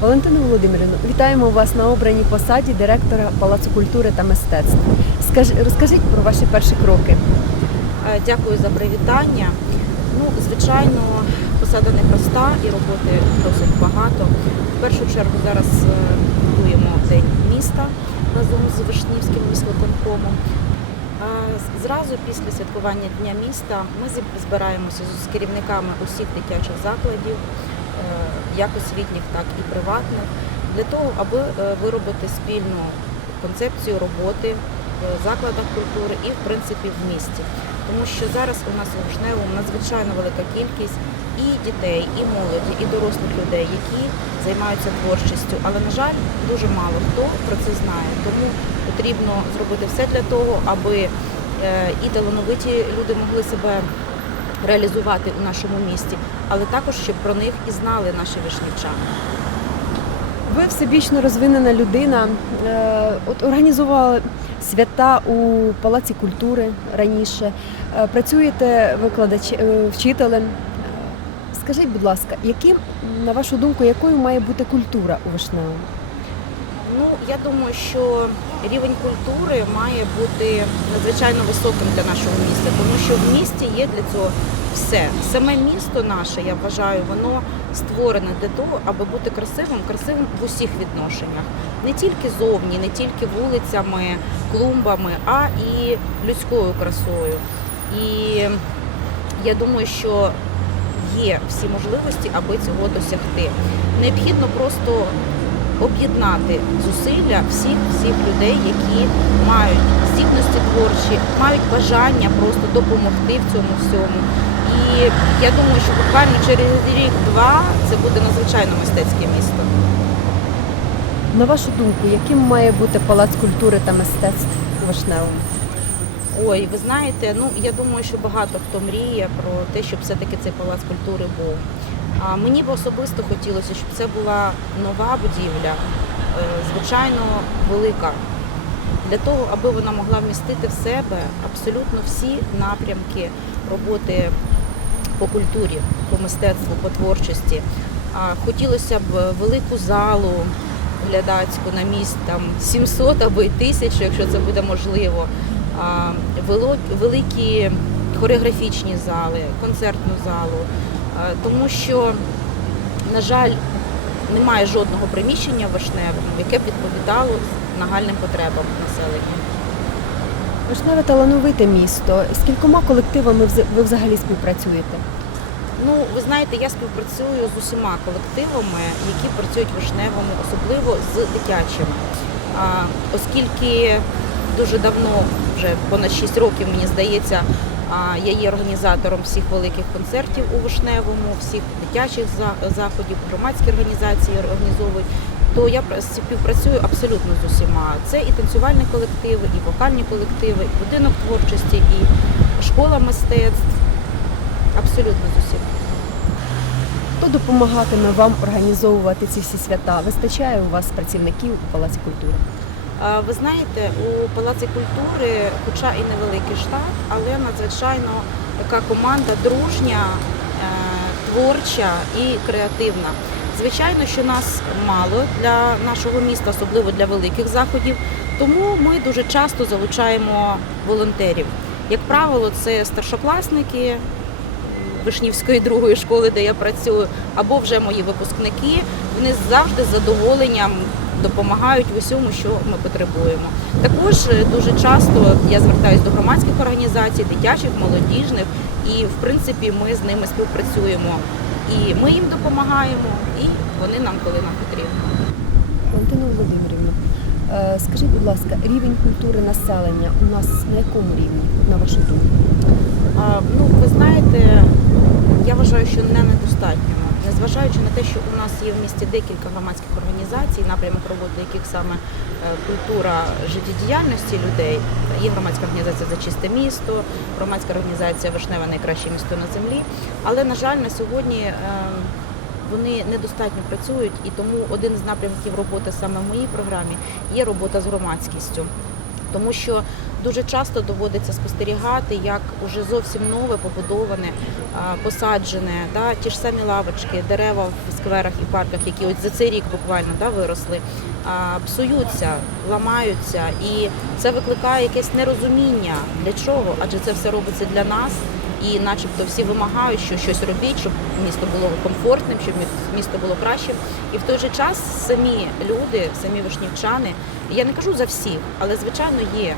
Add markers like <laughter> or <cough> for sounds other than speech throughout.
Валентина Володимирівна, вітаємо вас на обраній посаді директора Палацу культури та мистецтв. Розкажіть про ваші перші кроки. Е, Дякую за привітання. Ну, звичайно, посада непроста і роботи досить багато. В першу чергу зараз е, будуємо День міста разом з Вишнівським міськвиконкомом. Зразу після святкування Дня міста ми збираємося з керівниками усіх дитячих закладів, е, як освітніх, так і приватних, для того, аби е, виробити спільну концепцію роботи в закладах культури і, в принципі, в місті. Тому що зараз у нас у Вишневому надзвичайно велика кількість і дітей, і молоді, і дорослих людей, які займаються творчістю. Але, на жаль, дуже мало хто про це знає. Тому потрібно зробити все для того, аби е, і талановиті люди могли себе реалізувати у нашому місті, але також щоб про них і знали наші вишнівчани. Ви всебічно розвинена людина. Е, От організували свята у Палаці культури раніше. Е, Працюєте викладач, е, вчителем. Скажіть, будь ласка, яким, на вашу думку, якою має бути культура у Вишневому? Ну, я думаю, що рівень культури має бути надзвичайно високим для нашого міста, тому що в місті є для цього все. Саме місто наше, я вважаю, воно створене для того, аби бути красивим, красивим в усіх відношеннях. Не тільки зовні, не тільки вулицями, клумбами, а і людською красою. І я думаю, що є всі можливості, аби цього досягти. Необхідно просто об'єднати зусилля всіх всіх людей, які мають здібності творчі, мають бажання просто допомогти в цьому всьому. І я думаю, що буквально через рік-два це буде надзвичайно мистецьке місто. На вашу думку, яким має бути Палац культури та мистецтв у Вишневому? Ой, ви знаєте, ну я думаю, що багато хто мріє про те, щоб все-таки цей палац культури був. Мені б особисто хотілося, щоб це була нова будівля, е, звичайно, велика, для того, аби вона могла вмістити в себе абсолютно всі напрямки роботи по культурі, по мистецтву, по творчості. Хотілося б велику залу глядацьку на місць там 700 або й 1000, якщо це буде можливо. Великі хореографічні зали, концертну залу. А, Тому що, на жаль, немає жодного приміщення в Вишневому, яке б відповідало нагальним потребам населення. Вишневе талановите місто. З кількома колективами ви взагалі співпрацюєте? Ну, ви знаєте, я співпрацюю з усіма колективами, які працюють в Вишневому, особливо з дитячими. Оскільки дуже давно, вже понад 6 років, мені здається, я є організатором всіх великих концертів у Вишневому, всіх дитячих за- заходів, громадські організації організовують. То я пра- співпрацюю абсолютно з усіма. Це і танцювальні колективи, і вокальні колективи, і будинок творчості, і школа мистецтв. Абсолютно з усім. Хто допомагатиме вам організовувати ці всі свята? Вистачає у вас працівників у Палаці культури? Ви знаєте, у Палаці культури, хоча і невеликий штат, але надзвичайно така команда дружня, е, творча і креативна. Звичайно, що нас мало для нашого міста, особливо для великих заходів, тому ми дуже часто залучаємо волонтерів. Як правило, це старшокласники Вишнівської другої школи, де я працюю, або вже мої випускники. Вони завжди з задоволенням допомагають в усьому, що ми потребуємо. Також е, дуже часто я звертаюся до громадських організацій, дитячих, молодіжних, і в принципі ми з ними співпрацюємо. І ми їм допомагаємо, і вони нам, коли нам потрібно. Валентина Володимирівна, е, скажіть, будь ласка, рівень культури населення у нас на якому рівні, на вашу думку? Ну, ви знаєте, я вважаю, що не недостатньо. Незважаючи на те, що у нас є в місті декілька громадських організацій, напрямок роботи яких саме е, культура життєдіяльності людей, є громадська організація за чисте місто, громадська організація Вишневе найкраще місто на землі. Але, на жаль, на сьогодні е, вони недостатньо працюють, і тому один з напрямків роботи саме в моїй програмі є робота з громадськістю. Тому що дуже часто доводиться спостерігати, як уже зовсім нове побудоване, посаджене, да, ті ж самі лавочки, дерева в скверах і парках, які от за цей рік буквально да, виросли, псуються, ламаються, і це викликає якесь нерозуміння для чого, адже це все робиться для нас. І начебто всі вимагають, що щось робіть, щоб місто було комфортним, щоб місто було кращим. І в той же час самі люди, самі вишнівчани, я не кажу за всіх, але звичайно є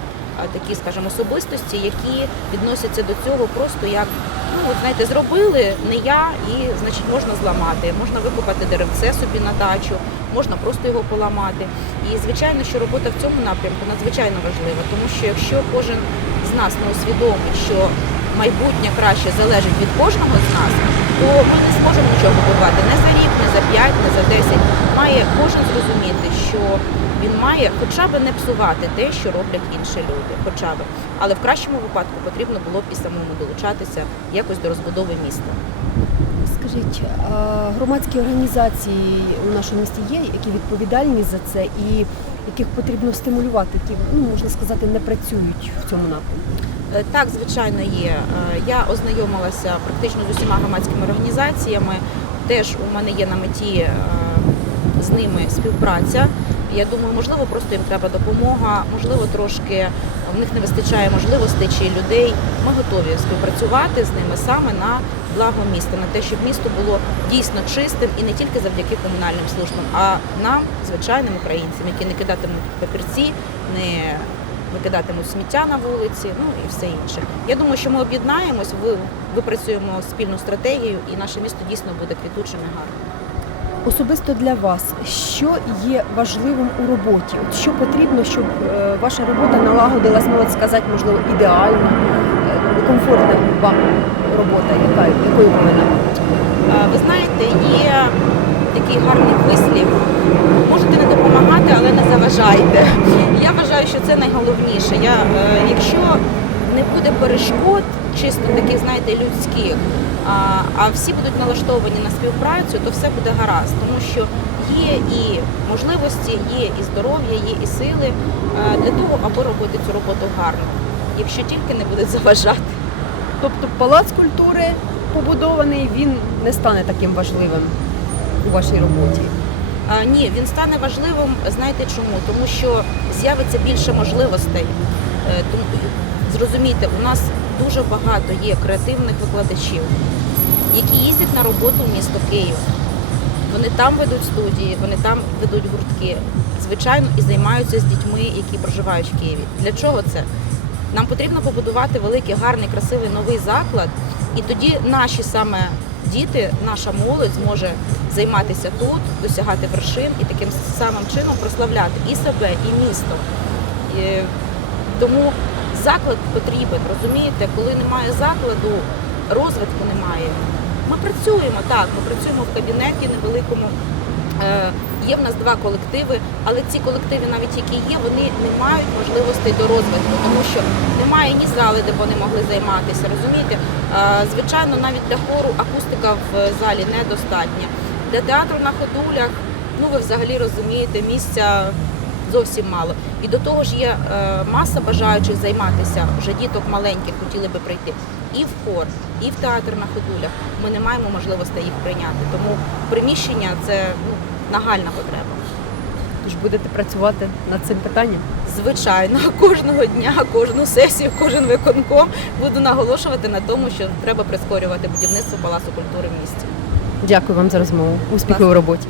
такі, скажімо, особистості, які відносяться до цього просто як ну от знаєте, зробили не я, і значить можна зламати, можна викопати деревце собі на дачу, можна просто його поламати. І звичайно, що робота в цьому напрямку надзвичайно важлива, тому що якщо кожен з нас не усвідомить, що майбутнє краще залежить від кожного з нас, то ми не зможемо нічого будувати не за рік, не за п'ять, не за десять. Має кожен зрозуміти, що має хоча б не псувати те, що роблять інші люди, хоча б. Але в кращому випадку потрібно було б і самому долучатися якось до розбудови міста. Скажіть, а громадські організації у нашому місті є, які відповідальні за це і яких потрібно стимулювати, які, ну, можна сказати, не працюють в цьому напрямку? Е, Так, звичайно, є. Е, Я ознайомилася практично з усіма громадськими організаціями. Теж у мене є на меті е, з ними співпраця. Я думаю, можливо, просто їм треба допомога, можливо, трошки в них не вистачає можливостей чи людей. Ми готові співпрацювати з ними саме на благо міста, на те, щоб місто було дійсно чистим і не тільки завдяки комунальним службам, а нам, звичайним українцям, які не кидатимуть папірці, не викидатимуть сміття на вулиці, ну і все інше. Я думаю, що ми об'єднаємось, ви- випрацюємо спільну стратегію, і наше місто дійсно буде квітучим і гарним. Особисто для вас, що є важливим у роботі? От що потрібно, щоб е, ваша робота налагодилась, от сказати, можливо, ідеальна, е, комфортна вам робота, яка якою повинна бути? А, Ви знаєте, є такий гарний вислів. Можете не допомагати, але не заважайте. Я вважаю, що це найголовніше. Я, е, якщо не буде перешкод, чисто таких, знаєте, людських, а, всі будуть налаштовані на співпрацю, то все буде гаразд, тому що є і можливості, є і здоров'я, є і сили е, для того, аби робити цю роботу гарно, якщо тільки не будуть заважати. Тобто палац культури побудований, він не стане таким важливим у вашій роботі. А, Ні, він стане важливим. Знаєте чому? Тому що з'явиться більше можливостей. Е, Тому зрозумійте, у нас дуже багато є креативних викладачів, які їздять на роботу в місто Київ. Вони там ведуть студії, вони там ведуть гуртки, звичайно, і займаються з дітьми, які проживають в Києві. Для чого це? Нам потрібно побудувати великий, гарний, красивий новий заклад, і тоді наші саме діти, наша молодь зможе займатися тут, досягати вершин і таким самим чином прославляти і себе, і місто. І, тому заклад потрібен, розумієте, коли немає закладу, розвитку немає. Ми працюємо так, ми працюємо в кабінеті невеликому. Е, Є в нас два колективи, але ці колективи, навіть які є, вони не мають можливостей до розвитку, тому що немає ні зали, де вони могли займатися. Розумієте, Е, звичайно, навіть для хору акустика в залі недостатня. Для театру на ходулях, ну ви взагалі розумієте, місця зовсім мало. І до того ж є е, маса бажаючих займатися вже діток маленьких хотіли би прийти і в хор, і в театр на ходулях. Ми не маємо можливості їх прийняти. Тому приміщення це ну, нагальна потреба. Тож будете працювати над цим питанням. Звичайно, <laughs> кожного дня, кожну сесію, кожен виконком буду наголошувати на тому, що треба прискорювати будівництво палацу культури в місті. Дякую вам за розмову. Успіхів у роботі.